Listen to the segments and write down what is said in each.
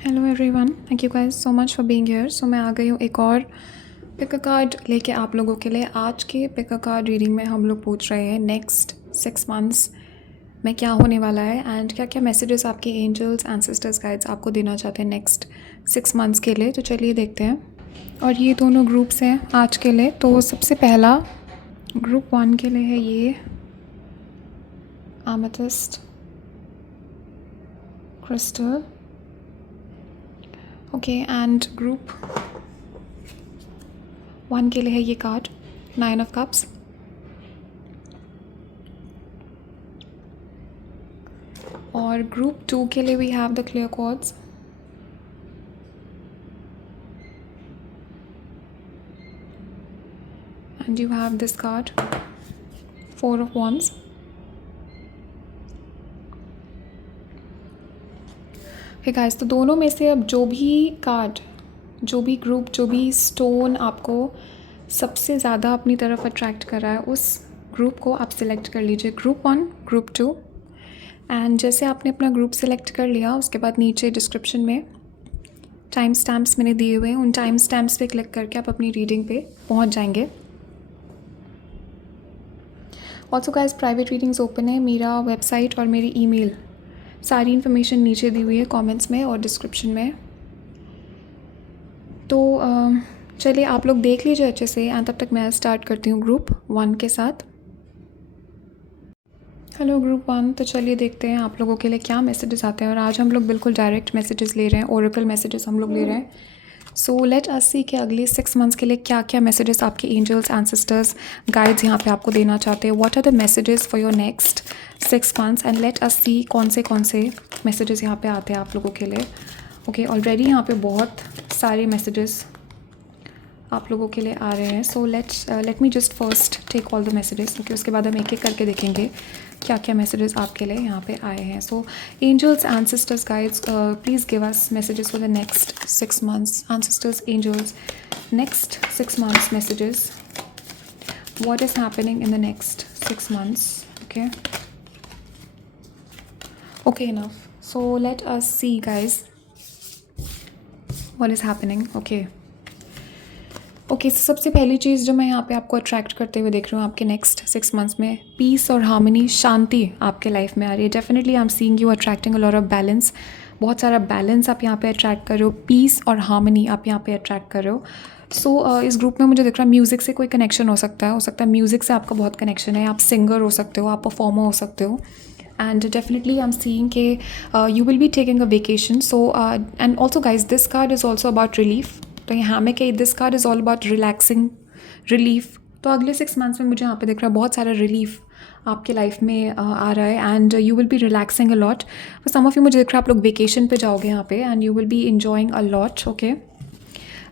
Hello everyone, thank you guys so much for being here. So मैं आ गई हूँ एक और पिक अ कार्ड लेके आप लोगों के लिए। आज के पिक अ कार्ड रीडिंग में हम लोग पूछ रहे हैं नेक्स्ट 6 मंथ्स में क्या होने वाला है एंड क्या क्या मैसेजेस आपके एंजल्स एंसेस्टर्स गाइड्स आपको देना चाहते हैं नेक्स्ट 6 मंथ्स के लिए। तो चलिए देखते हैं। और ये दोनों ग्रुप्स हैं आज के लिए। तो सबसे पहला ग्रुप 1 के लिए है ये amethyst crystal. Okay, and group 1 के लिए है ये कार्ड 9 ऑफ कप्स। और ग्रुप 2 के लिए we have the clear cords. And you have this card 4 of wands। Hey guys, तो दोनों में से अब जो भी कार्ड, जो भी ग्रुप, जो भी स्टोन आपको सबसे ज़्यादा अपनी तरफ अट्रैक्ट कर रहा है उस ग्रुप को आप सिलेक्ट कर लीजिए, ग्रुप 1, ग्रुप 2। एंड जैसे आपने अपना ग्रुप सेलेक्ट कर लिया उसके बाद नीचे डिस्क्रिप्शन में टाइम स्टैम्प्स मैंने दिए हुए हैं, उन टाइम स्टैम्प्स पे क्लिक करके आप अपनी रीडिंग पे पहुंच जाएंगे। Also guys, private readings open है। मेरा वेबसाइट और मेरी ईमेल सारी इन्फॉर्मेशन नीचे दी हुई है कमेंट्स में और डिस्क्रिप्शन में। तो चलिए आप लोग देख लीजिए अच्छे से एंड तब तक मैं स्टार्ट करती हूँ ग्रुप 1 के साथ। हेलो ग्रुप 1, तो चलिए देखते हैं आप लोगों के लिए क्या मैसेजेस आते हैं। और आज हम लोग बिल्कुल डायरेक्ट मैसेजेस ले रहे हैं, ओरेकल मैसेजेस हम लोग ले रहे हैं। सो लेट अस सी कि अगले 6 मंथ्स के लिए क्या क्या मैसेजेस आपके एंजल्स एंसेस्टर्स गाइड्स यहाँ पे आपको देना चाहते हैं। What are the messages for your next 6 months and let us see कौन से मैसेजेस यहाँ पे आते हैं आप लोगों के लिए। ओके, ऑलरेडी यहाँ पे बहुत सारे मैसेजेस आप लोगों के लिए आ रहे हैं। So let me just first take all the messages. Okay, उसके बाद हम एक एक करके देखेंगे क्या क्या मैसेजेस आपके लिए यहाँ पे आए हैं। So angels ancestors guides, please give us messages for the next 6 months. Ancestors, angels, next 6 months messages, what is happening in the next 6 months? Okay, enough. So let us see guys what is happening. Okay, सबसे पहली चीज़ जो मैं यहाँ पे आपको attract करते हुए देख रही हूँ आपके नेक्स्ट 6 मंथ्स में, पीस और हार्मनी, शांति आपके लाइफ में आ रही है। Definitely I am seeing you attracting a lot of balance. बहुत सारा बैलेंस आप यहाँ पे अट्रैक्ट कर रहे हो, पीस और हार्मनी आप यहाँ पे अट्रैक्ट कर रहे हो। सो इस ग्रुप में मुझे दिख रहा है म्यूज़िक से कोई कनेक्शन हो सकता है म्यूज़िक से आपका बहुत कनेक्शन है। आप सिंगर हो सकते हो, आप परफॉर्मर हो सकते हो। And definitely I'm seeing that you will be taking a vacation. So and also guys, this card is also about relief. तो यहाँ में कि this card is all about relaxing, relief. तो अगले 6 मंथ्स में मुझे यहाँ पे दिख रहा है बहुत सारा रिलीफ आपके लाइफ में आ रहा है and you will be relaxing a lot. For some of you मुझे दिख रहा है आप लोग वेकेशन पे जाओगे यहाँ पे and you will B enjoying a lot. Okay,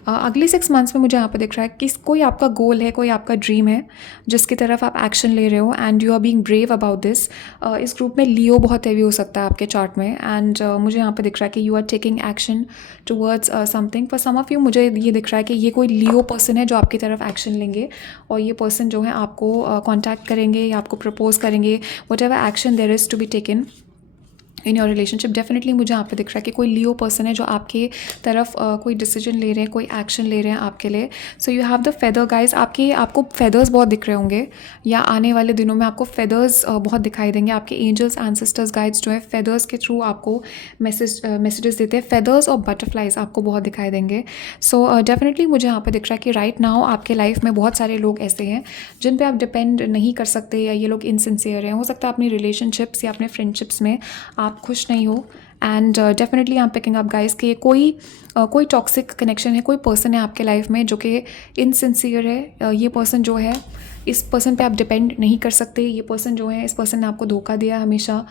अगले 6 मंथ्स में मुझे यहाँ पे दिख रहा है कि कोई आपका गोल है, कोई आपका ड्रीम है जिसकी तरफ आप एक्शन ले रहे हो and you are being brave about this. इस ग्रुप में लियो बहुत हैवी हो सकता है आपके चार्ट में एंड मुझे यहाँ पे दिख रहा है कि you are taking action towards something. For some of you मुझे ये दिख रहा है कि ये कोई लियो पर्सन है जो आपकी तरफ एक्शन लेंगे और ये पर्सन जो है आपको कॉन्टैक्ट करेंगे या आपको प्रपोज करेंगे। Whatever action there is to be taken in your relationship, definitely मुझे यहाँ पे दिख रहा है कि कोई लियो पर्सन है जो आपके तरफ कोई डिसीजन ले रहे हैं, कोई एक्शन ले रहे हैं आपके लिए। सो you have the feather guys, आपको फेदर्स बहुत दिख रहे होंगे या आने वाले दिनों में आपको फेदर्स बहुत दिखाई देंगे। आपके एंजल्स एंसेस्टर्स गाइड्स जो है फेदर्स के थ्रू आपको मैसेजेस देते हैं। फेदर्स और बटरफ्लाइज आपको बहुत दिखाई देंगे। सो डेफिनेटली मुझे यहाँ पे दिख रहा है कि राइट नाउ आपके लाइफ में बहुत सारे लोग ऐसे हैं जिन पे आप डिपेंड नहीं कर सकते या ये लोग इनसिंसियर हैं। हो सकता है अपनी रिलेशनशिप्स या अपने फ्रेंडशिप्स में आप खुश नहीं हो and definitely I am picking up guys कि कोई टॉक्सिक कनेक्शन है, कोई पर्सन है आपके लाइफ में जो कि इनसिंसियर है। ये पर्सन जो है, इस पर्सन पे आप डिपेंड नहीं कर सकते। ये पर्सन जो है, इस पर्सन ने आपको धोखा दिया हमेशा।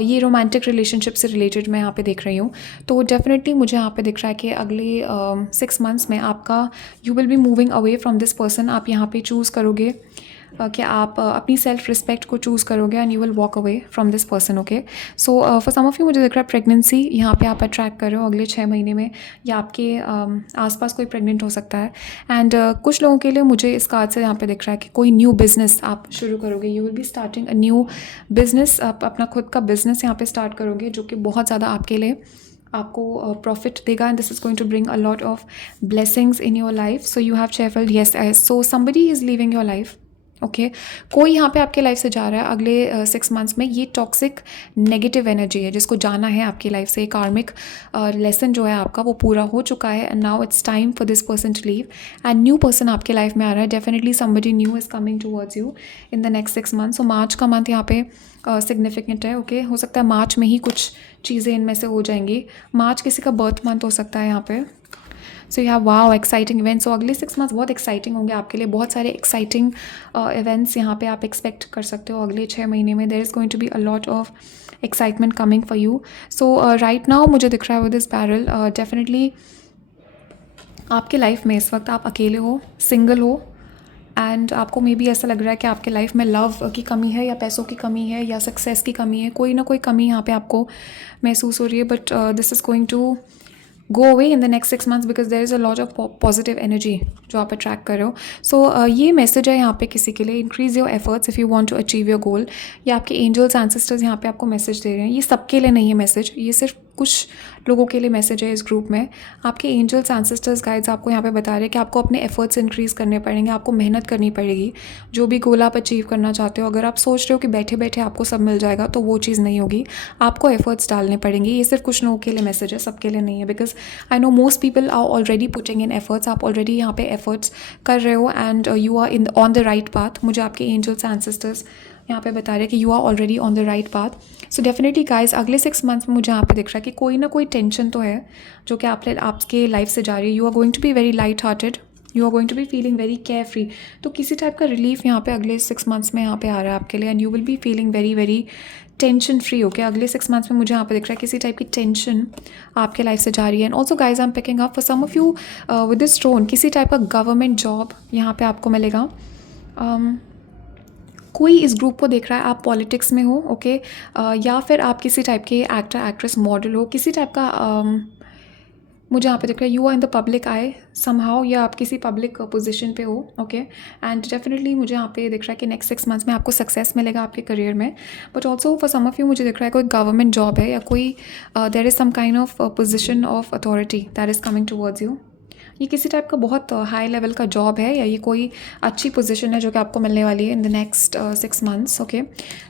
ये रोमांटिक रिलेशनशिप से रिलेटेड मैं यहाँ पे देख रही हूँ। तो डेफिनेटली मुझे यहाँ पे दिख रहा है कि अगले 6 मंथ्स में आपका you will be moving away from this person. आप यहाँ पे चूज़ करोगे कि आप अपनी सेल्फ रिस्पेक्ट को चूज़ करोगे and you will walk away from this person. Okay, so for some of you मुझे दिख रहा है प्रेगनेंसी यहाँ पे आप अट्रैक्ट कर रहे हो अगले 6 महीने में, या आपके आसपास कोई प्रेग्नेंट हो सकता है। एंड कुछ लोगों के लिए मुझे इस कार्ड से यहाँ पे दिख रहा है कि कोई न्यू बिजनेस आप शुरू करोगे। You will be starting a new business. आप अपना खुद का बिजनेस यहाँ पे स्टार्ट करोगे जो कि बहुत ज़्यादा आपके लिए आपको प्रॉफिट देगा and this is going to bring a lot of blessings in your life. So you have cheerful yes S. So somebody is living your life. Okay कोई यहाँ पे आपके लाइफ से जा रहा है अगले 6 मंथ्स में. ये टॉक्सिक नेगेटिव एनर्जी है जिसको जाना है आपकी लाइफ से. कार्मिक लेसन जो है आपका वो पूरा हो चुका है and now it's time for this person to leave and new person आपके लाइफ में आ रहा है. Definitely somebody new is coming towards you in the next 6 months. So March का मंथ यहाँ पे सिग्निफिकेंट है. ओके हो सकता है मार्च में ही कुछ चीज़ें इनमें से हो जाएंगी. मार्च किसी का बर्थ मंथ हो सकता है यहाँ पे. So you have wow exciting events. So अगले 6 मंथ्स बहुत एक्साइटिंग होंगे आपके लिए. बहुत सारे एक्साइटिंग इवेंट्स यहाँ पे आप एक्सपेक्ट कर सकते हो अगले 6 महीने में. There is going to be a lot of excitement coming for you. So right now मुझे दिख रहा है विद दिस बैरल डेफिनेटली आपके लाइफ में इस वक्त आप अकेले हो, सिंगल हो एंड आपको मे बी ऐसा लग रहा है कि आपके लाइफ में लव की कमी है या पैसों की कमी है या सक्सेस की कमी है. कोई ना कोई कमी यहाँ पे आपको महसूस हो रही है. But this is going to go away in the next 6 months because there is a lot of positive energy जो आप अट्रैक्ट कर रहे हो. सो ये मैसेज है यहाँ पे किसी के लिए. Increase your efforts if you want to achieve your goal. या आपके एंजल्स एंसेस्टर्स यहाँ पे आपको मैसेज दे रहे हैं. ये सबके लिए नहीं है मैसेज, ये सिर्फ कुछ लोगों के लिए मैसेज है इस ग्रुप में. आपके एंजल्स एंसेस्टर्स गाइड्स आपको यहाँ पे बता रहे हैं कि आपको अपने एफर्ट्स इंक्रीज़ करने पड़ेंगे. आपको मेहनत करनी पड़ेगी. जो भी गोल आप अचीव करना चाहते हो, अगर आप सोच रहे हो कि बैठे बैठे आपको सब मिल जाएगा तो वो चीज़ नहीं होगी. आपको एफर्ट्स डालने पड़ेंगे. ये सिर्फ कुछ लोगों के लिए मैसेज है, सबके लिए नहीं है. Because I know most people are already putting in efforts. आप ऑलरेडी यहाँ पे एफर्ट्स कर रहे हो and you are in on the right path. मुझे आपके एंजल्स एंसेस्टर्स यहाँ पे बता रहे हैं कि you are already on the right path. So definitely guys अगले 6 मंथ्स में मुझे यहाँ पे दिख रहा है कि कोई ना कोई टेंशन तो है जो कि आपके लाइफ से जा रही है. You are going to be very light hearted. You are going to be feeling very carefree. तो किसी टाइप का रिलीफ यहाँ पे अगले 6 मंथ्स में यहाँ पे आ रहा है आपके लिए and you will B feeling very very tension free. Okay अगले 6 मंथ्स में मुझे यहाँ पे दिख रहा है किसी टाइप की टेंशन आपके लाइफ से जा रही है. And also guys I am picking up for some of you with this stone किसी टाइप का गवर्नमेंट जॉब यहाँ पे आपको मिलेगा. कोई इस ग्रुप को देख रहा है, आप पॉलिटिक्स में हो. ओके या फिर आप किसी टाइप के एक्टर एक्ट्रेस मॉडल हो. किसी टाइप का मुझे यहाँ पे दिख रहा है you are in the public eye somehow या आप किसी पब्लिक पोजीशन पे हो. ओके एंड डेफिनेटली मुझे यहाँ पे दिख रहा है कि नेक्स्ट 6 मंथ्स में आपको सक्सेस मिलेगा आपके करियर में. But also for some of you मुझे दिख रहा है कोई गवर्नमेंट जॉब है या कोई there is some kind of position of authority that is coming towards you. ये किसी टाइप का बहुत हाई लेवल का जॉब है या ये कोई अच्छी पोजीशन है जो कि आपको मिलने वाली है in the next 6 months. Okay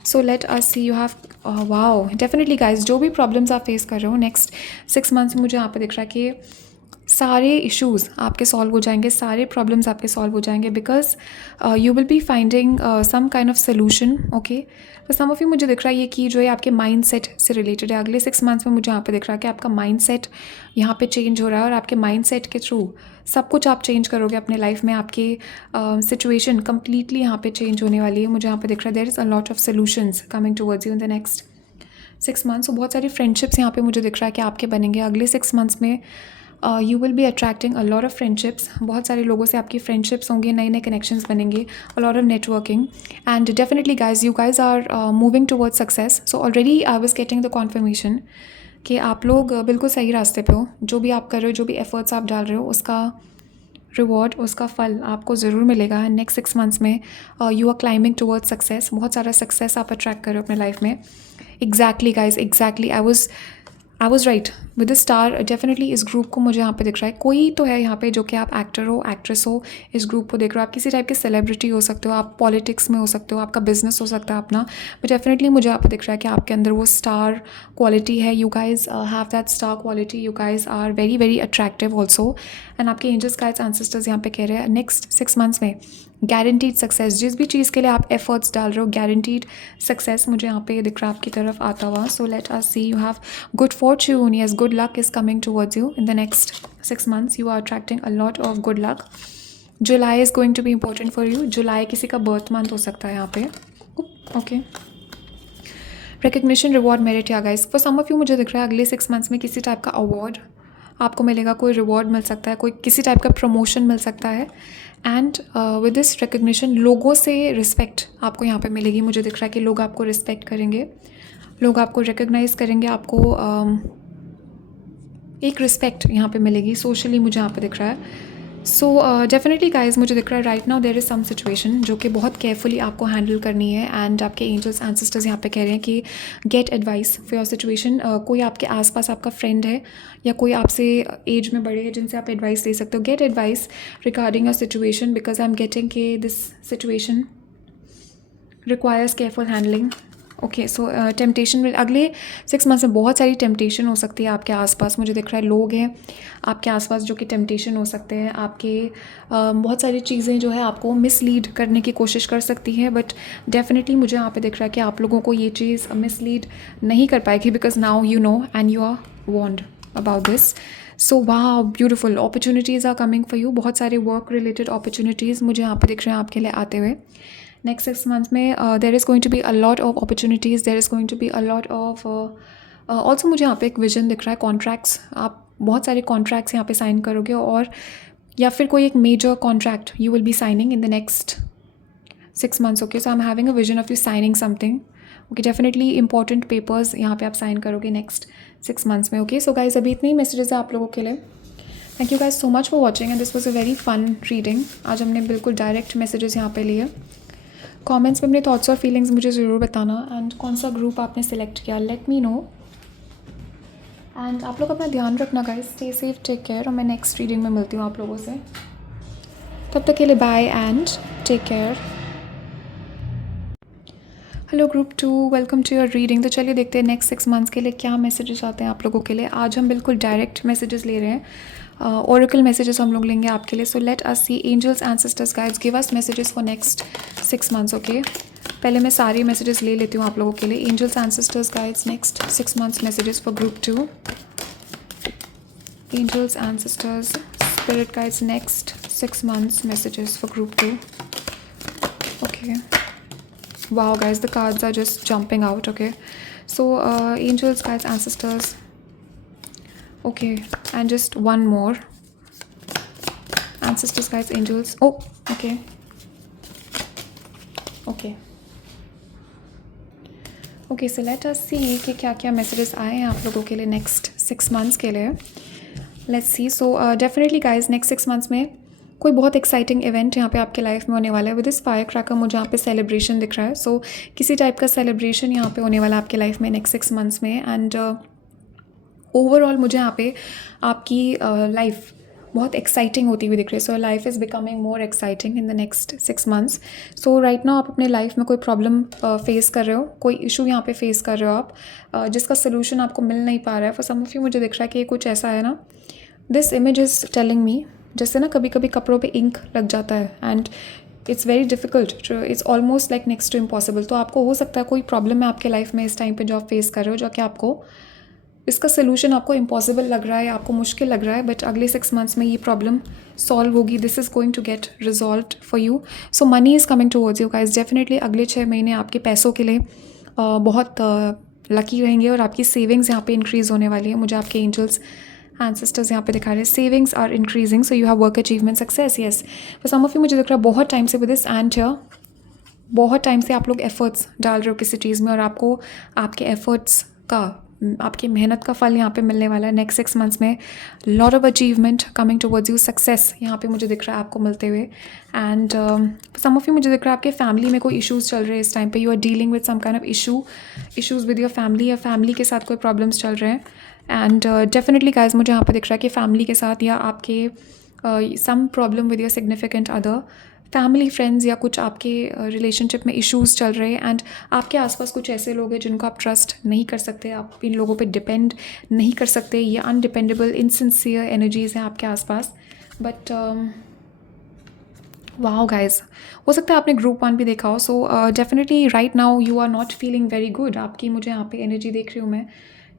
so let us see. You have wow definitely guys जो भी प्रॉब्लम्स आप फेस कर रहे हो नेक्स्ट 6 मंथ्स में मुझे यहाँ पे दिख रहा है कि सारे इश्यूज़ आपके सॉल्व हो जाएंगे. सारे प्रॉब्लम्स आपके सॉल्व हो जाएंगे because you will be finding some kind of solution. Okay तो सम ऑफ यू मुझे दिख रहा है ये कि जो है आपके माइंड सेट से रिलेटेड है. अगले 6 मंथ्स में मुझे यहाँ पे दिख रहा है कि आपका माइंड सेट यहाँ पे चेंज हो रहा है और आपके माइंड सेट के थ्रू सब कुछ आप चेंज करोगे अपने लाइफ में. आपके सिचुएशन कंप्लीटली यहाँ पे चेंज होने वाली है. मुझे यहाँ पे दिख रहा है there is a lot of solutions coming towards you in the next 6 months. तो बहुत सारी फ्रेंडशिप्स यहाँ पे मुझे दिख रहा है कि आपके बनेंगे अगले 6 मंथ्स में. You will B attracting a lot of friendships. बहुत सारे लोगों से आपकी फ्रेंडशिप्स होंगे, नए नए कनेक्शंस बनेंगे, a lot of networking and definitely guys you guys are moving towards success. So already I was getting the confirmation कि आप लोग बिल्कुल सही रास्ते पे हो. जो भी आप कर रहे हो, जो भी एफर्ट्स आप डाल रहे हो, उसका रिवॉर्ड, उसका फल आपको ज़रूर मिलेगा नेक्स्ट 6 मंथ्स में. You are climbing towards success. बहुत सारा सक्सेस आप अट्रैक्ट कर रहे हो अपने लाइफ में. Exactly guys exactly I was right with the star. Definitely इस ग्रुप को मुझे यहाँ पे दिख रहा है कोई तो है यहाँ पे जो कि आप एक्टर हो, एक्ट्रेस हो. इस ग्रुप को देख रहे हो. आप किसी टाइप के सेलिब्रिटी हो सकते हो, आप पॉलिटिक्स में हो सकते हो, आपका बिजनेस हो सकता है अपना. बट डेफिनेटली मुझे यहाँ पे दिख रहा है कि आपके अंदर वो स्टार क्वालिटी है. You guys have that star quality. You guys are very very attractive also. And आपके एंजल्स गाइड्स एंसेस्टर्स यहाँ पे कह रहे हैं नेक्स्ट 6 मंथ्स में गारंटीड सक्सेस. जिस भी चीज़ के लिए आप एफर्ट्स डाल रहे हो, गारंटीड सक्सेस मुझे यहाँ पे दिख रहा है आपकी तरफ आता हुआ. So let us see. You have good fortune. Yes, good luck is coming towards you in the next 6 months. You are attracting a lot of good luck. July is going to be important for you. जुलाई किसी का birth month हो सकता है यहाँ पे. Okay recognition, reward, merit या guys for some of you मुझे दिख रहा है अगले 6 मंथ्स में किसी टाइप का अवार्ड आपको मिलेगा. कोई रिवॉर्ड मिल सकता है, कोई किसी टाइप का प्रमोशन मिल सकता है. एंड विद दिस रिकग्निशन लोगों से रिस्पेक्ट आपको यहाँ पे मिलेगी. मुझे दिख रहा है कि लोग आपको रिस्पेक्ट करेंगे, लोग आपको रिकग्नाइज़ करेंगे. आपको एक रिस्पेक्ट यहाँ पे मिलेगी सोशली. मुझे यहाँ पे दिख रहा है सो डेफिनेटली गाइज मुझे दिख रहा है right now there is some situation जो कि बहुत केयरफुली आपको हैंडल करनी है एंड आपके एंजल्स एंसेस्टर्स यहाँ पे कह रहे हैं कि get advice for your situation. कोई आपके आसपास आपका फ्रेंड है या कोई आपसे एज में बड़े हैं जिनसे आप एडवाइस ले सकते हो। Get advice regarding your situation because I am getting के this situation requires careful handling. Okay so temptation में अगले 6 मंथ्स में बहुत सारी टेम्पटेशन हो सकती है आपके आसपास। मुझे दिख रहा है लोग हैं आपके आसपास जो कि टेम्पटेशन हो सकते हैं आपके। बहुत सारी चीज़ें जो है आपको मिसलीड करने की कोशिश कर सकती हैं बट डेफिनेटली मुझे यहाँ पे दिख रहा है कि आप लोगों को ये चीज़ मिसलीड नहीं कर पाएगी because now you know and you are warned about this. So वाह beautiful opportunities are coming for you. बहुत सारे वर्क रिलेटेड अपॉर्चुनिटीज़ मुझे यहाँ पे दिख रहे हैं आपके लिए आते हुए नेक्स्ट 6 मंथ्स में। There is going to be a lot of opportunities, there is going to be a lot of also मुझे यहाँ पे एक विजन दिख रहा है कॉन्ट्रैक्ट्स। आप बहुत सारे कॉन्ट्रैक्ट्स यहाँ पे साइन करोगे और या फिर कोई एक major contract you will be signing in the next 6 months. Okay so I am having a vision of you signing something. Okay definitely important papers यहाँ पे आप साइन करोगे नेक्स्ट 6 मंथ्स में। ओके सो गाइज अभी इतनी messages है आप लोगों के लिए। Thank you guys so much for watching and this was a very fun reading. आज हमने बिल्कुल डायरेक्ट मैसेजेस यहाँ पे लिए। कमेंट्स में अपने थॉट्स और फीलिंग्स मुझे ज़रूर बताना एंड कौन सा ग्रुप आपने सेलेक्ट किया लेट मी नो। एंड आप लोग अपना ध्यान रखना guys, stay safe, take care और मैं नेक्स्ट रीडिंग में मिलती हूँ आप लोगों से। तब तक के लिए bye and take care. Hello group 2, welcome to your reading. तो चलिए देखते हैं नेक्स्ट 6 मंथ्स के लिए क्या मैसेजेस आते हैं आप लोगों के लिए। आज हम बिल्कुल डायरेक्ट मैसेजेस ले रहे हैं, ओरेकल मैसेजेस हम लोग लेंगे आपके लिए। So let us see angels ancestors guides give us messages for next 6 months. Okay पहले मैं सारे मैसेजेस ले लेती हूँ आप लोगों के लिए। Angels ancestors guides next 6 months messages for group 2। Angels ancestors spirit guides next 6 months messages for group 2. Okay, wow guys, the cards are just jumping out. Okay, so angels, guides, ancestors. Okay, and just one more. Ancestors, guides, angels. Oh, okay. Okay, so let us see कि क्या क्या messages आए हैं आप लोगों के लिए next 6 months के लिए। Let's see. So definitely guys, next 6 months में कोई बहुत एक्साइटिंग इवेंट यहाँ पे आपके लाइफ में होने वाला है। विद दिस फायर क्रैकर मुझे यहाँ पे सेलिब्रेशन दिख रहा है। सो किसी टाइप का सेलिब्रेशन यहाँ पे होने वाला है आपके लाइफ में नेक्स्ट 6 मंथ्स में। एंड ओवरऑल मुझे यहाँ पे आपकी लाइफ बहुत एक्साइटिंग होती हुई दिख रही है। So life is becoming more exciting in the next 6 months. So right now आप अपने लाइफ में कोई प्रॉब्लम फेस कर रहे हो, कोई इशू यहाँ पे फेस कर रहे हो आप, जिसका सोल्यूशन आपको मिल नहीं पा रहा है। फॉर सम ऑफ यू मुझे दिख रहा है कि ये कुछ ऐसा है ना, this image is telling me जैसे ना कभी कभी कपड़ों पे इंक लग जाता है and it's very difficult, it's almost like next to impossible. तो आपको हो सकता है कोई प्रॉब्लम है आपके लाइफ में इस टाइम पे जो आप फेस कर रहे हो, जो कि आपको इसका सोल्यूशन आपको इम्पॉसिबल लग रहा है, आपको मुश्किल लग रहा है, बट अगले 6 मंथ्स में ये प्रॉब्लम सॉल्व होगी। This is going to get resolve for you. So money is coming towards you guys. Definitely अगले 6 महीने आपके पैसों के लिए बहुत लकी रहेंगे और आपकी सेविंग्स यहाँ पे इंक्रीज़ होने वाली है। मुझे आपके एंजल्स एंसेस्टर्स यहाँ पे दिखा रहे हैं savings are increasing, so you have work achievement success. Yes for some of you मुझे दिख रहा है बहुत टाइम से विद दिस एंड हियर, बहुत टाइम से आप लोग एफर्ट्स डाल रहे हो किसी चीज़ में और आपको आपके एफर्ट्स का, आपकी मेहनत का फल यहाँ पे मिलने वाला है नेक्स्ट 6 मंथ्स में। Lot of achievement coming towards you, success यहाँ पे मुझे दिख रहा है आपको मिलते हुए। एंड सम ऑफ यू मुझे दिख रहा है आपके फैमिली में कोई इश्यूज़ चल रहे हैं इस टाइम पे, you are dealing with some kind of issues with your family, या फैमिली के साथ कोई प्रॉब्लम्स चल रहे हैं। एंड डेफिनेटली गाइज मुझे यहाँ पे दिख रहा है कि फैमिली के साथ या आपके some problem with your significant other, family friends या कुछ आपके रिलेशनशिप में इश्यूज़ चल रहे हैं एंड आपके आसपास कुछ ऐसे लोग हैं जिनको आप ट्रस्ट नहीं कर सकते, आप इन लोगों पे डिपेंड नहीं कर सकते, ये अनडिपेंडेबल इनसिंसियर एनर्जीज़ हैं आपके आसपास। बट वाओ गाइज, हो सकता है आपने ग्रुप 1 भी देखा हो। So definitely right now you are not feeling very good. आपकी मुझे यहाँ पे एनर्जी देख रही हूँ मैं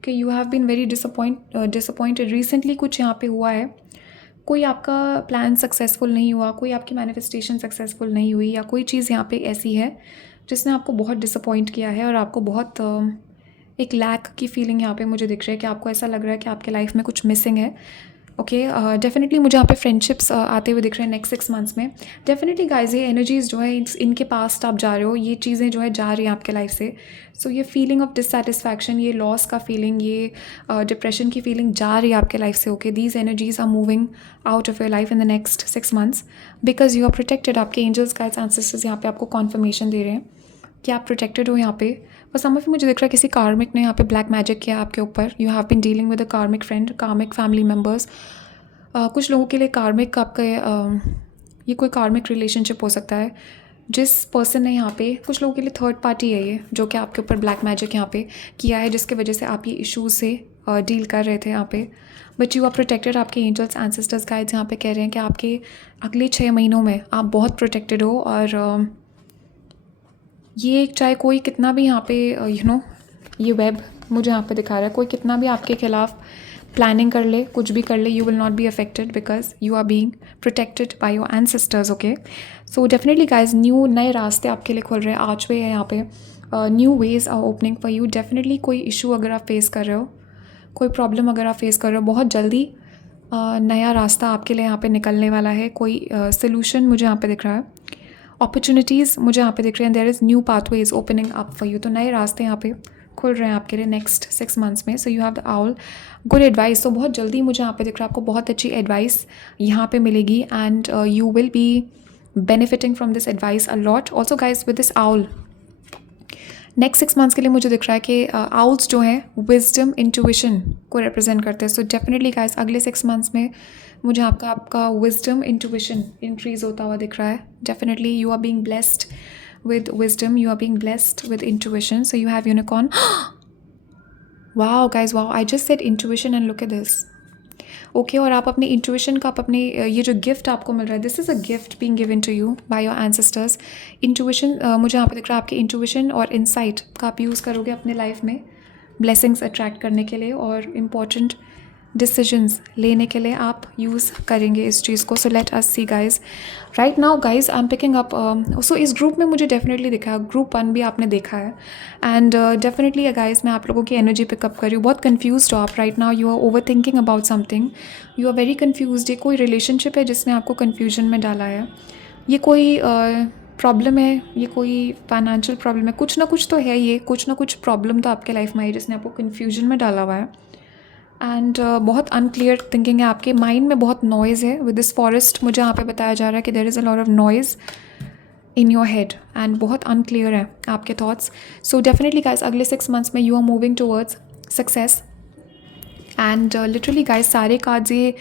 कि you have been very disappointed. Recently कुछ यहाँ पे हुआ है, कोई आपका प्लान सक्सेसफुल नहीं हुआ, कोई आपकी मैनिफेस्टेशन सक्सेसफुल नहीं हुई, या कोई चीज़ यहाँ पे ऐसी है जिसने आपको बहुत डिसअपॉइंट किया है और आपको बहुत एक लैक की फीलिंग यहाँ पे मुझे दिख रही है कि आपको ऐसा लग रहा है कि आपके लाइफ में कुछ मिसिंग है। ओके, डेफिनेटली मुझे यहाँ पे फ्रेंडशिप्स आते हुए दिख रहे हैं नेक्स्ट 6 मंथ्स में। डेफिनेटली गाइज ये एनर्जीज जो है इनके पास आप जा रहे हो, ये चीज़ें जो है जा रही हैं आपके लाइफ से। सो ये फीलिंग ऑफ डिससेटिस्फैक्शन, ये लॉस का फीलिंग, ये डिप्रेशन की फीलिंग जा रही है आपके लाइफ से। Okay, these energies are moving out of your life in the next 6 months because you are protected. आपके एंजल्स गाइड्स एंसेस्टर्स यहाँ पे आपको कॉन्फर्मेशन दे रहे हैं कि आप प्रोटेक्टेड हो यहाँ पे। और सम ऑफ मुझे दिख रहा है किसी कार्मिक ने यहाँ पे ब्लैक मैजिक किया आपके ऊपर। You have been dealing with a karmic friend, कार्मिक फैमिली मेम्बर्स। कुछ लोगों के लिए कार्मिक आपका ये कोई कार्मिक रिलेशनशिप हो सकता है जिस पर्सन ने यहाँ पे, कुछ लोगों के लिए थर्ड पार्टी है ये जो कि आपके ऊपर ब्लैक मैजिक यहाँ पे किया है, जिसके वजह से आप ये इश्यूज से डील कर रहे थे यहाँ पे। But you are protected. आपके एंजल्स एंसेस्टर्स गाइड्स यहाँ पे कह रहे हैं कि आपके अगले 6 महीनों में आप बहुत प्रोटेक्टेड हो। और ये चाहे कोई कितना भी यहाँ पे ये वेब मुझे यहाँ पे दिखा रहा है, कोई कितना भी आपके खिलाफ प्लानिंग कर ले, कुछ भी कर ले, you will not be affected because you are being protected by your ancestors. Okay, so definitely guys नए रास्ते आपके लिए खुल रहे हैं, आर्चवे है यहाँ पे, new ways are opening for you. Definitely कोई इशू अगर आप फेस कर रहे हो, कोई प्रॉब्लम अगर आप फेस कर रहे हो, बहुत जल्दी नया रास्ता आपके लिए यहाँ पे निकलने वाला है। कोई सोल्यूशन मुझे यहाँ पे दिख रहा है, अपॉर्चुनिटीज़ मुझे यहाँ पे दिख रहे हैं, there is new pathways opening up for you. तो नए रास्ते यहाँ पे खुल रहे हैं आपके लिए नेक्स्ट 6 मंथ्स में। सो you have the owl good advice. तो बहुत जल्दी मुझे यहाँ पे दिख रहा है आपको बहुत अच्छी एडवाइस यहाँ पे मिलेगी and you will B benefiting from this advice a lot. Also guys with this owl next 6 months के लिए मुझे दिख रहा है कि आउल्स जो हैं विजडम इंट्यूशन को रिप्रेजेंट करते हैं। सो डेफिनेटली गाइज अगले 6 मंथ्स में मुझे आपका विजडम इंट्यूशन इंक्रीज होता हुआ दिख रहा है। Definitely you are being blessed with wisdom, you are being blessed with intuition. So you have unicorn. Wow guys, wow, I just said intuition and look at this. Okay, और आप अपने intuition का, आप अपने ये जो gift आपको मिल रहा है, this is a gift being given to you by your ancestors. Intuition मुझे यहाँ पे दिख रहा है आपके intuition और insight का आप यूज़ करोगे अपने लाइफ में blessings attract करने के लिए और important डिसीजंस लेने के लिए आप यूज़ करेंगे इस चीज़ को। So let us see guys right now guys I am picking up. So इस ग्रुप में मुझे डेफिनेटली दिखा है, ग्रुप 1 भी आपने देखा है एंड डेफिनेटली गाइज मैं आप लोगों की एनर्जी पिकअप कर रही हूँ। बहुत कन्फ्यूज हो आप right now, you are over thinking about something, you are very confuse. ये कोई रिलेशनशिप है जिसने आपको कन्फ्यूजन में डाला है, ये कोई प्रॉब्लम है, ये कोई फाइनेंशियल प्रॉब्लम है, कुछ ना कुछ तो है, ये कुछ ना कुछ प्रॉब्लम तो आपके लाइफ में है जिसने आपको कन्फ्यूजन में डाला हुआ है। एंड बहुत अनक्लियर थिंकिंग है आपके माइंड में, बहुत नॉइज़ है विद दिस फॉरेस्ट। मुझे यहाँ पे बताया जा रहा है कि there is a lot of noise in your head and बहुत अनक्लियर है आपके थॉट्स। सो डेफिनेटली गाइस अगले 6 मंथ्स में you are moving towards success and literally guys सारे कार्ड्स ये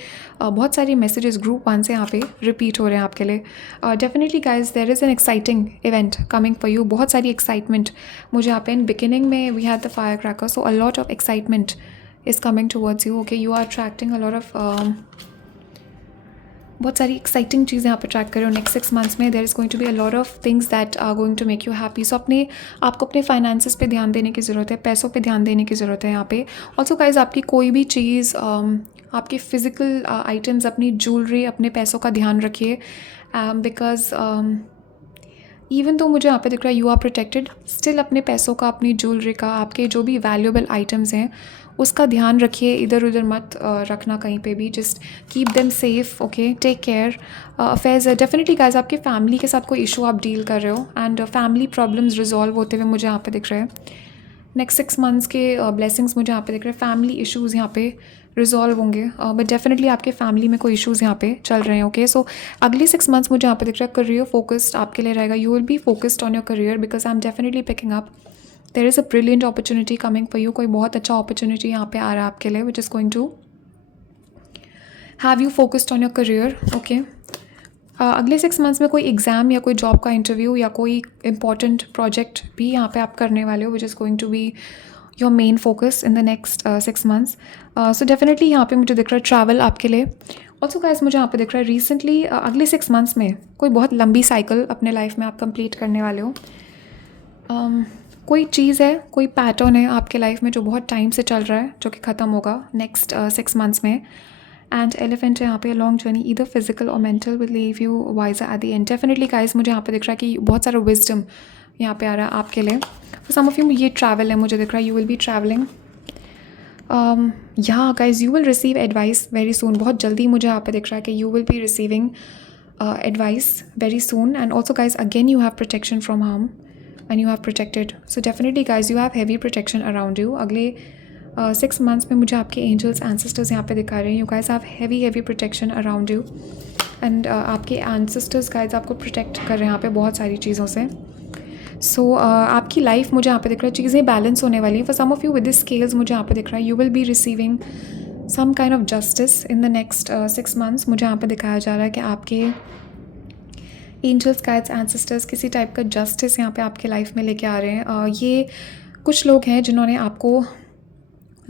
बहुत सारी मैसेजेस ग्रुप 1 से यहाँ पे रिपीट हो रहे हैं आपके लिए। Definitely guys there is an exciting event coming for you. बहुत सारी एक्साइटमेंट मुझे यहाँ पे, इन बिगिनिंग में we had the fire cracker, so a lot of excitement is coming towards you. Okay, you are attracting a lot of बहुत सारी exciting चीज़ें आप अट्रैक्ट कर रहे हो नेक्स्ट 6 मंथ्स में। There is going to be a lot of things that are going to make you happy. So आपको अपने फाइनेंसेस पे ध्यान देने की ज़रूरत है, पैसों पे ध्यान देने की ज़रूरत है यहाँ पे। ऑल्सो गाइज आपकी कोई भी चीज़, आपकी फ़िज़िकल आइटम्स, अपनी ज्वेलरी, अपने पैसों का ध्यान रखिए बिकॉज इवन तो मुझे यहाँ पे दिख रहा है यू आर प्रोटेक्टेड, स्टिल अपने पैसों का, अपनी ज्वेलरी का, आपके जो भी वैल्यूएबल आइटम्स हैं उसका ध्यान रखिए। इधर उधर मत रखना कहीं पे भी, just keep them safe. Okay, take care affairs. Definitely guys आपके फैमिली के साथ कोई इशू आप डील कर रहे हो एंड फैमिली प्रॉब्लम्स रिजॉल्व होते हुए मुझे यहाँ पे दिख रहे हैं। नेक्स्ट 6 मंथ्स के ब्लेसिंग्स मुझे यहाँ पे दिख रहे हैं, फैमिली इशूज़ यहाँ पे रिजॉल्व होंगे बट डेफिनेटली आपके फैमिली में कोई इशूज़ यहाँ पे चल रहे हैं। ओके, सो अगले 6 मंथ्स मुझे यहाँ पे दिख रहा है करियर फोकस्ड आपके लिए रहेगा। You will be focused on your career because I am definitely picking up there is a brilliant opportunity coming for you. कोई बहुत अच्छा अपॉर्चुनिटी यहाँ पे आ रहा है आपके लिए which is going to have you focused on your career. Okay, अगले 6 मंथ्स में कोई एग्ज़ाम या कोई जॉब का इंटरव्यू या कोई इंपॉर्टेंट प्रोजेक्ट भी यहाँ पे आप करने वाले हो which is going to be your main focus in the next 6 months. So definitely यहाँ पे मुझे दिख रहा है ट्रैवल आपके लिए। ऑल्सो गाइस मुझे यहाँ पे दिख रहा है रिसेंटली अगले 6 मंथ्स में कोई बहुत लंबी साइकिल अपने लाइफ में आप कंप्लीट करने वाले हो। कोई चीज़ है, कोई पैटर्न है आपके लाइफ में जो बहुत टाइम से चल रहा है जो कि ख़त्म होगा नेक्स्ट 6 मंथ्स में। एंड एलिफेंट है यहाँ पे, लॉन्ग जर्नी ईदर फिजिकल और mental will leave you wiser at the end. Definitely guys मुझे यहाँ पे दिख रहा है कि बहुत सारा विजडम यहाँ पे आ रहा है आपके लिए। फॉर सम ऑफ यू ये ट्रैवल है मुझे दिख रहा है, you will be travelling yeah guys you will receive advice very soon. बहुत जल्दी मुझे यहाँ पे दिख रहा है कि you will be receiving advice very soon. And also guys again you have protection from harm and you have protected. So definitely guys you have heavy protection around you. अगले 6 months में मुझे आपके एंजल्स एंसेस्टर्स यहाँ पे दिखा रहे हैं. You guys have heavy protection around you. And आपके एंसेस्टर्स गाइज आपको प्रोटेक्ट कर रहे हैं यहाँ पे बहुत सारी चीज़ों से. सो आपकी लाइफ मुझे यहाँ पे दिख रहा है चीज़ें बैलेंस होने वाली हैं. For some of you with this scales मुझे यहाँ पे दिख रहा है you will be receiving some kind of justice in the next 6 months. मुझे यहाँ पे दिखाया जा रहा है कि आपके एंजल्स गाइड्स एंसेस्टर्स किसी टाइप का जस्टिस यहाँ पे आपके लाइफ में लेके आ रहे हैं. ये कुछ लोग हैं जिन्होंने आपको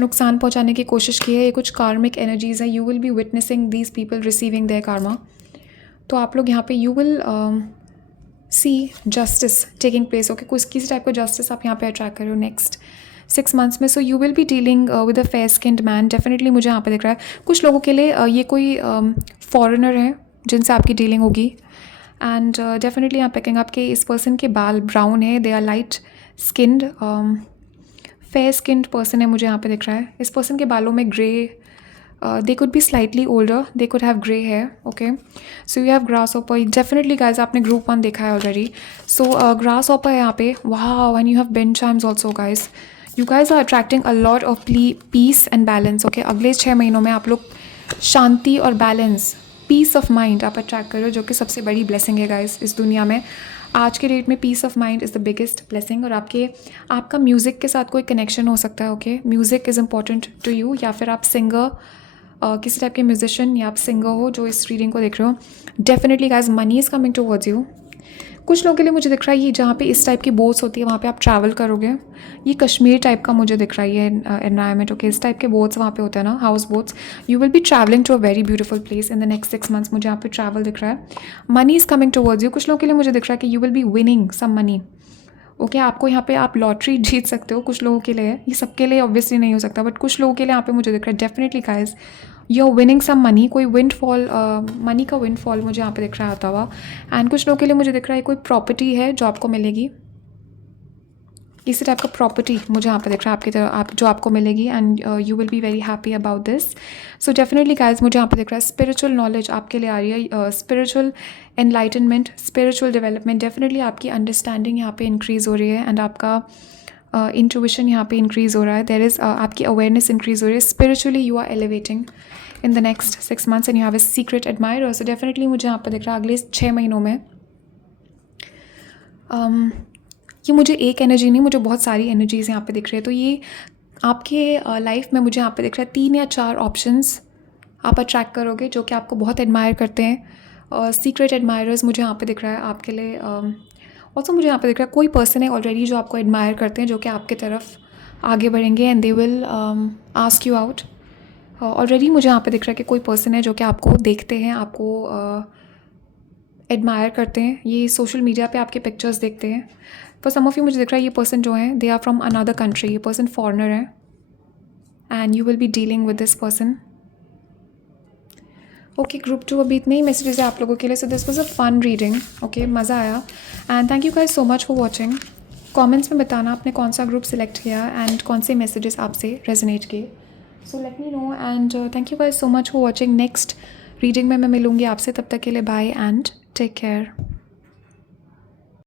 नुकसान पहुँचाने की कोशिश की है. ये कुछ कार्मिक एनर्जीज़ है. You will be witnessing these people receiving their karma. तो आप लोग यहाँ पे you will see justice taking place. Okay, कुछ किसी टाइप का जस्टिस आप यहाँ पे अट्रैक्ट कर रहे हो नेक्स्ट 6 months में. So you will be dealing with a fair skinned man. Definitely मुझे यहाँ पे दिख रहा है कुछ लोगों के लिए ये कोई फॉरेनर है जिनसे आपकी डीलिंग होगी. एंड डेफिनेटली यहाँ पे कहेंगे आपके इस पर्सन के बाल ब्राउन है. They are light skinned fair skinned person है मुझे यहाँ पे दिख रहा है. इस पर्सन के बालों में grey they could be slightly older, they could have grey hair. Okay, so you have grasshopper. Definitely guys आपने group 1 देखा है already. So grasshopper है यहाँ पे. Wow, and you have bench chimes also guys. You guys are attracting a lot of peace and balance. Okay, अगले 6 महीनों में आप लोग शांति और बैलेंस पीस ऑफ माइंड आप अट्रैक्ट करो जो कि सबसे बड़ी ब्लेसिंग है गाइस इस दुनिया में. आज के डेट में peace of mind is the biggest blessing. और आपका म्यूज़िक के साथ कोई कनेक्शन हो सकता है. Okay, music is important to you. या फिर आप सिंगर किसी टाइप के म्यूजिशियन या आप सिंगर हो जो इस रीडिंग को देख रहे हो. Definitely guys money is coming towards you. कुछ लोगों के लिए मुझे दिख रहा है ये जहाँ पे इस टाइप की बोट्स होती है वहाँ पे आप ट्रैवल करोगे. ये कश्मीर टाइप का मुझे दिख रहा है ये एनवायरनमेंट. ओके, इस टाइप के बोट्स वहाँ पे होते हैं ना, house boats. You will be travelling to a very beautiful place in the next 6 months. मुझे यहाँ पे ट्रैवल दिख रहा है. Money is coming towards you. कुछ लोगों के लिए मुझे दिख रहा है कि you will be winning some money. Okay, आपको यहाँ पे आप लॉटरी जीत सकते हो. कुछ लोगों के लिए, ये सबके लिए ऑब्वियसली नहीं हो सकता, बट कुछ लोगों के लिए यहाँ पे मुझे दिख रहा है definitely guys you are winning some money. कोई विंडफॉल मनी का विंडफॉल मुझे यहाँ पे दिख रहा होता हुआ. एंड कुछ लोगों के लिए मुझे दिख रहा है कोई प्रॉपर्टी है जो आपको मिलेगी. इसी टाइप का प्रॉपर्टी मुझे यहाँ पे दिख रहा है आपकी तरह आप जो आपको मिलेगी. And you will be very happy about this. So definitely guys मुझे यहाँ पे दिख रहा है स्पिरिचुअल नॉलेज आपके लिए आ रही है. Spiritual enlightenment, spiritual development. Definitely आपकी अंडरस्टैंडिंग यहाँ पे इंक्रीज़ हो रही है. एंड आपका इंट्यूशन यहाँ पे इंक्रीज़ हो रहा है. देयर इज़ आपकी अवेयरनेस इंक्रीज़ हो रही है. Spiritually you are elevating in the next 6 months and you have a secret admirer. So definitely मुझे यहाँ पे दिख रहा है अगले 6 महीनों में ये मुझे एक एनर्जी नहीं, मुझे बहुत सारी एनर्जीज़ यहाँ पे दिख रही है. तो ये आपके लाइफ में मुझे यहाँ पे दिख रहा है 3 या 4 ऑप्शंस आप अट्रैक्ट करोगे जो कि आपको बहुत एडमायर करते हैं. सीक्रेट एडमायरर्स मुझे यहाँ पे दिख रहा है आपके लिए. ऑल्सो मुझे यहाँ पे दिख रहा है कोई पर्सन है ऑलरेडी जो आपको एडमायर करते हैं जो कि आपके तरफ आगे बढ़ेंगे and they will ask you out. Already मुझे यहाँ पे दिख रहा है कि कोई पर्सन है जो कि आपको देखते हैं, आपको एडमायर करते हैं. ये सोशल मीडिया पे आपके पिक्चर्स देखते हैं. फॉर सम ऑफ यू मुझे दिख रहा है ये पर्सन जो है they are from another country. ये पर्सन फॉरेनर है and you will be dealing with this person. Okay, group 2 अभी इतने ही मैसेजेस है आप लोगों के लिए. So this was a fun reading. Okay, मज़ा आया and thank you guys so much for watching. Comments में बताना आपने कौन सा ग्रुप सिलेक्ट किया एंड कौन से मैसेजेस आपसे रेजोनेट किए. सो let me know and thank you guys so much for watching. Next reading में मैं मिलूँगी आपसे. तब तक के लिए बाय एंड टेक केयर.